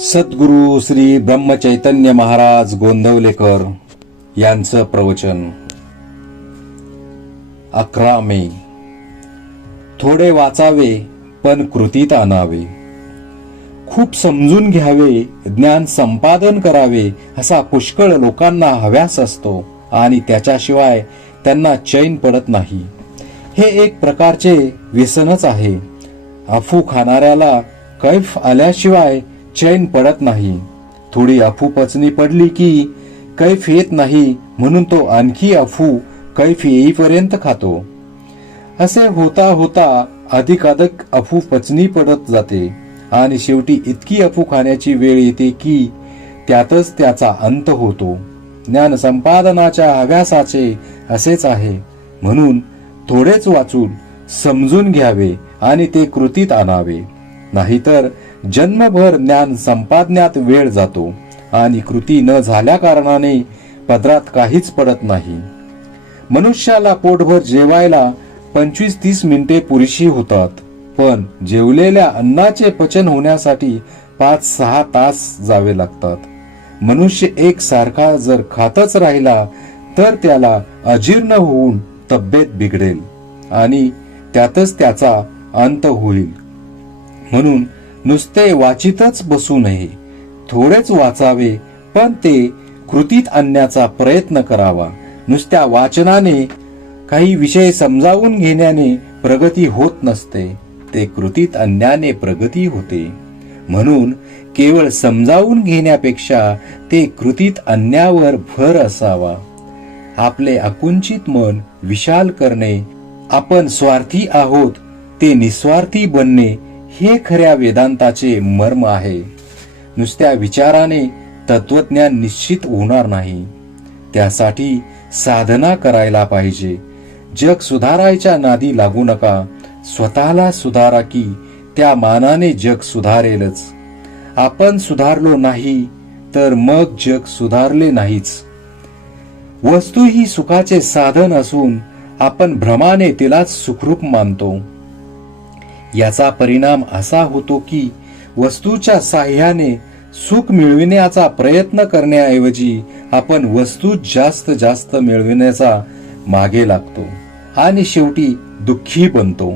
सद्गुरु श्री ब्रह्मचैतन्य महाराज गोंदवलेकर यांचं प्रवचन 11 मे. थोडे वाचावे पण कृतीत आणावे, खूप समजून घ्यावे, ज्ञान संपादन करावे असा पुष्कळ लोकांना हव्यास असतो आणि त्याच्याशिवाय त्यांना चैन पडत नाही. हे एक प्रकारचे व्यसनच आहे. अफू खाणाऱ्याला कैफ आल्याशिवाय चैन पडत नाही. थोडी अफू पचनी पडली की कैफ येत नाही, म्हणून तो आणखी अफू कैफ येईपर्यंत खातो. असे होता होता अधिकाधिक अफू पचनी पडत जाते आणि शेवटी इतकी अफू खाण्याची वेळ येते की त्यातच त्याचा अंत होतो. ज्ञान संपादनाच्या हव्यासाचे असेच आहे. म्हणून थोडेच वाचून समजून घ्यावे आणि ते कृतीत आणावे, नाहीतर जन्मभर ज्ञान संपादण्यात वेळ जातो आणि कृती न झाल्या कारणाने पदरात काहीच पडत नाही. मनुष्याला पोटभर जेवायला 25-30 मिनिटे पुरेशी होतात, पण जेवलेल्या अन्नाचे पचन होण्यासाठी 5-6 तास जावे लागतात. मनुष्य एक सारखा जर खातच राहिला तर त्याला अजीर्ण होऊन तब्येत बिघडेल आणि त्यातच त्याचा अंत होईल. म्हणून नुसते वाचितच बसू नये. थोडेच वाचावे पण ते कृतीत आणण्याचा प्रयत्न करावा. नुसत्या वाचनाने, काही विषय समजावून घेण्याने प्रगती होत नसते, ते कृतीत आणण्याने प्रगती होते. म्हणून केवळ समजावून घेण्यापेक्षा ते कृतीत आणण्यावर भर असावा. आपले आकुंचित मन विशाल करणे, आपण स्वार्थी आहोत ते निस्वार्थी बनणे, हे खऱ्या वेदांताचे मर्म आहे. नुसत्या विचाराने तत्वज्ञान निश्चित होणार नाही. त्यासाठी साधना करायला पाहिजे. जग सुधारायच्या नादी लागू नका. स्वतःला सुधारा की त्या मानाने जग सुधारेलच. आपण सुधारलो नाही तर मग जग सुधारले नाहीच. वस्तू ही सुखाचे साधन असून आपण भ्रमाने तिलाच सुखरूप मानतो. याचा परिणाम असा होतो की वस्तूच्या साह्याने सुख मिळविण्याचा प्रयत्न करण्याऐवजी आपण वस्तू जास्त जास्त मिळविण्याचा मागे लागतो आणि शेवटी दुःखी बनतो.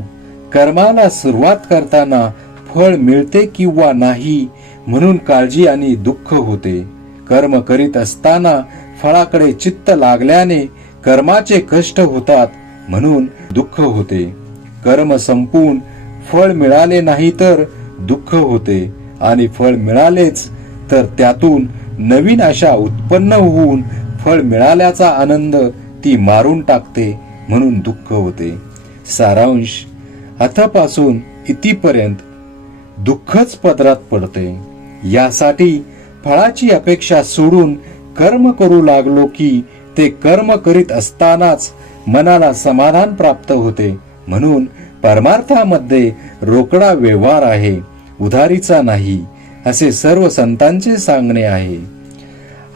कर्माला सुरुवात करताना फळ मिळते किंवा नाही म्हणून काळजी आणि दुःख होते. कर्म करीत असताना फळाकडे चित्त लागल्याने कर्माचे कष्ट होतात म्हणून दुःख होते. कर्म संपून फळ मिळाले नाही तर दुःख होते आणि फळ मिळालेच तर त्यातून नवीन आशा उत्पन्न होऊन फळ मिळाल्याचा आनंद ती मारून टाकते म्हणून दुःख होते. सारांश, अथपासून इतिपर्यंत दुःखच पदरात पडते. यासाठी फळाची अपेक्षा सोडून कर्म करू लागलो की ते कर्म करीत असतानाच मनाला समाधान प्राप्त होते. म्हणून परमार्थामध्ये रोकडा व्यवहार आहे, उधारीचा नाही, असे सर्व संतांचे सांगणे आहे.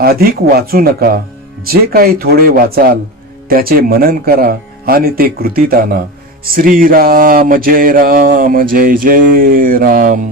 अधिक वाचू नका. जे काही थोडे वाचाल त्याचे मनन करा आणि ते कृतीत आणा. श्रीराम जय राम, जय जय राम.